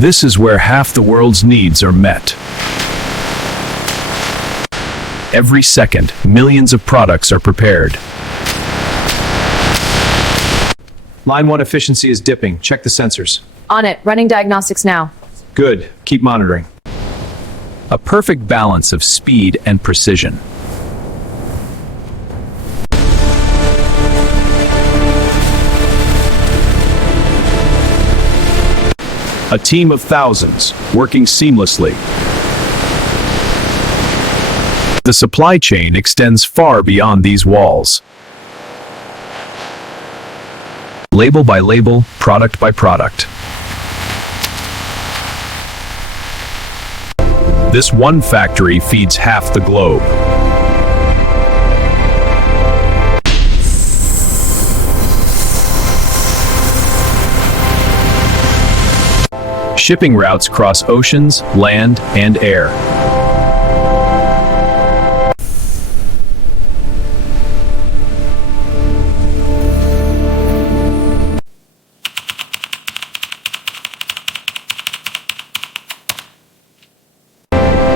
This is where half the world's needs are met. Every second, millions of products are prepared. Line 1 efficiency is dipping. Check the sensors. On it. Running diagnostics now. Good. Keep monitoring. A perfect balance of speed and precision. A team of thousands, working seamlessly. The supply chain extends far beyond these walls. Label by label, product by product. This one factory feeds half the globe. Shipping routes cross oceans, land, and air.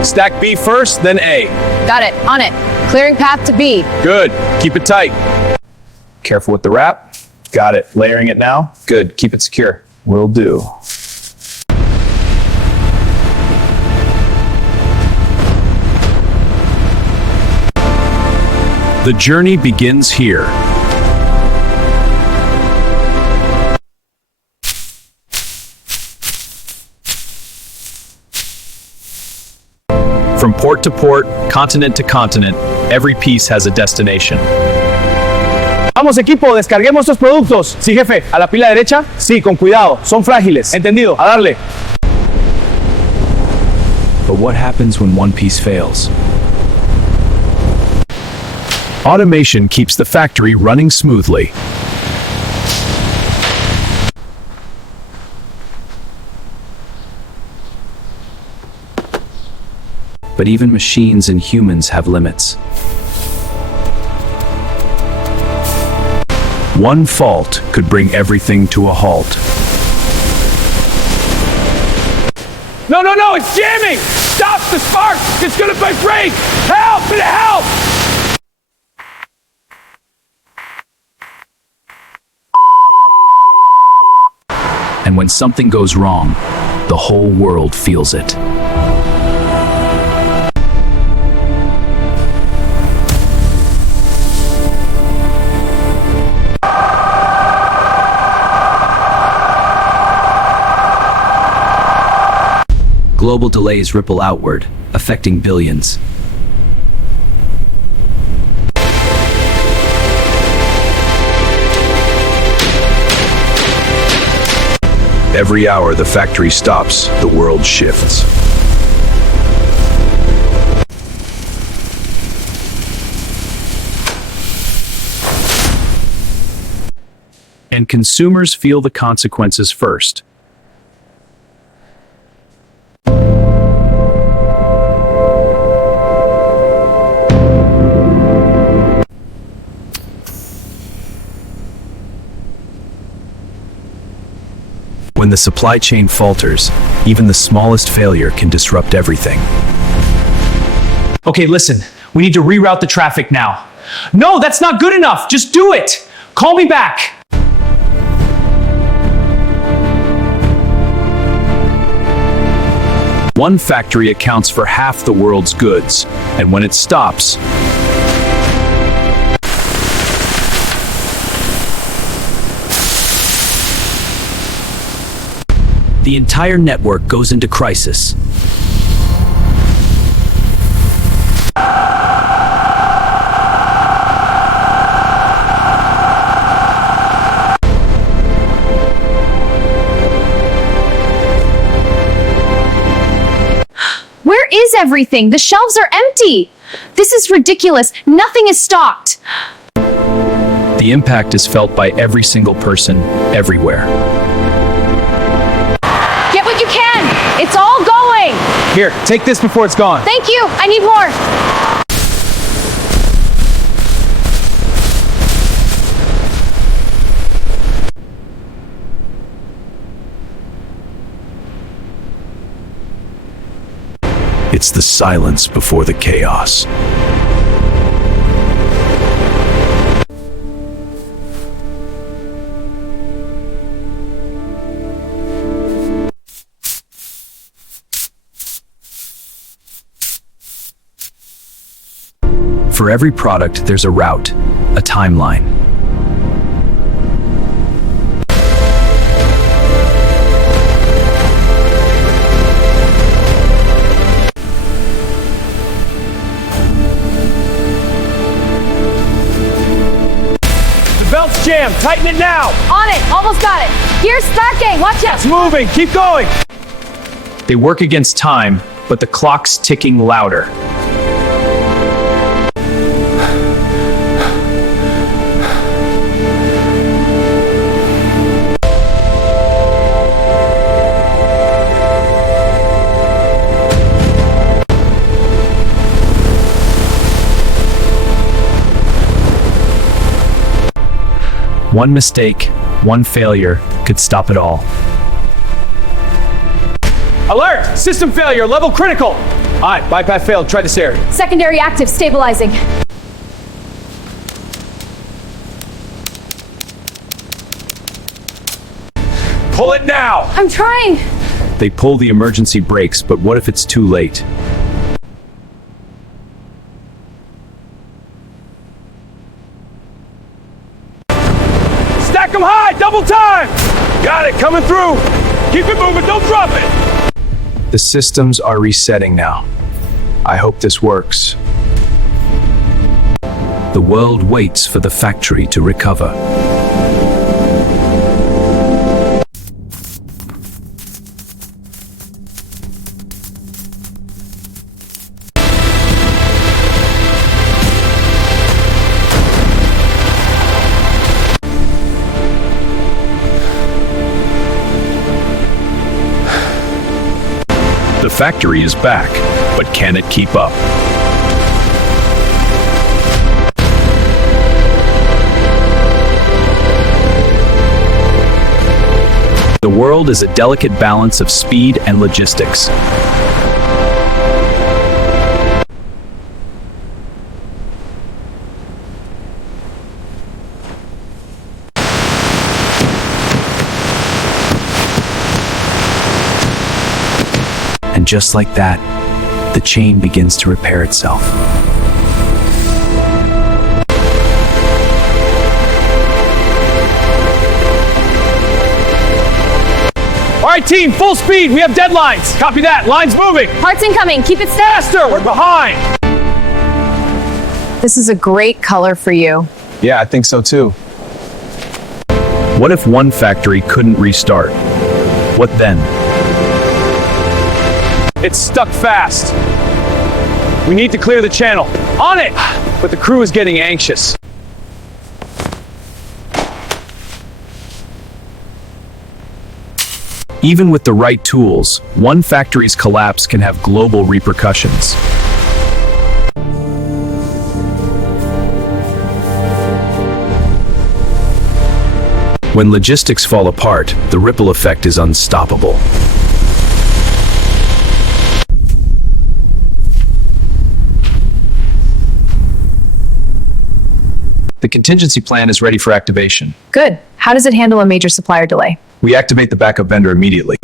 Stack B first, then A. Got it. On it. Clearing path to B. Good. Keep it tight. Careful with the wrap. Got it. Layering it now. Good. Keep it secure. Will do. The journey begins here. From port to port, continent to continent, every piece has a destination. Vamos equipo, descarguemos estos productos. Sí, jefe. ¿A la pila derecha? Sí, con cuidado. Son frágiles. Entendido. A darle. But what happens when one piece fails? Automation keeps the factory running smoothly. But even machines and humans have limits. One fault could bring everything to a halt. No, no, no, it's jamming! Stop the spark! It's gonna break! Help! Help! And when something goes wrong, the whole world feels it. Global delays ripple outward, affecting billions. Every hour the factory stops, the world shifts. And consumers feel the consequences first. When the supply chain falters, even the smallest failure can disrupt everything. Okay, listen. We need to reroute the traffic now. No, that's not good enough. Just do it. Call me back. One factory accounts for half the world's goods, and when it stops, the entire network goes into crisis. Where is everything? The shelves are empty. This is ridiculous. Nothing is stocked. The impact is felt by every single person, everywhere. Get what you can. It's all going. Here, take this before it's gone. Thank you. I need more. It's the silence before the chaos. For every product, there's a route, a timeline. The belt's jammed. Tighten it now. On it. Almost got it. Gears stacking. Watch out. It's moving. Keep going. They work against time, but the clock's ticking louder. One mistake, one failure could stop it all. Alert! System failure. Level critical. All right, bypass failed. Try this area. Secondary active. Stabilizing. Pull it now. I'm trying. They pull the emergency brakes, but what if it's too late? Stack them high. Double time. Got it. Coming through. Keep it moving. Don't drop it. The systems are resetting now. I hope this works. The world waits for the factory to recover. The factory is back, but can it keep up? The world is a delicate balance of speed and logistics. And just like that, the chain begins to repair itself. All right, team, full speed. We have deadlines. Copy that. Line's moving. Parts incoming. Keep it steady. Faster. We're behind. This is a great color for you. Yeah, I think so too. What if one factory couldn't restart? What then? It's stuck fast. We need to clear the channel. On it! But the crew is getting anxious. Even with the right tools, one factory's collapse can have global repercussions. When logistics fall apart, the ripple effect is unstoppable. The contingency plan is ready for activation. Good. How does it handle a major supplier delay? We activate the backup vendor immediately.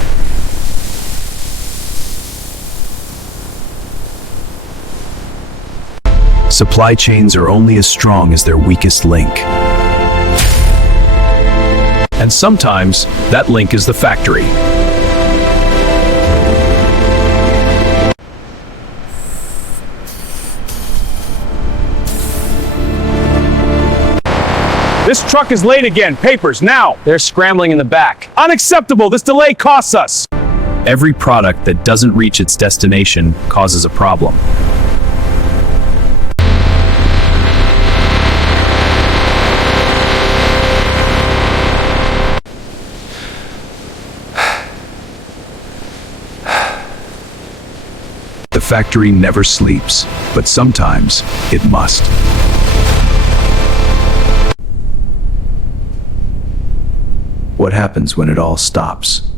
Supply chains are only as strong as their weakest link. And sometimes, that link is the factory. This truck is late again. Papers, now. They're scrambling in the back. Unacceptable. This delay costs us. Every product that doesn't reach its destination causes a problem. The factory never sleeps, but sometimes it must. What happens when it all stops?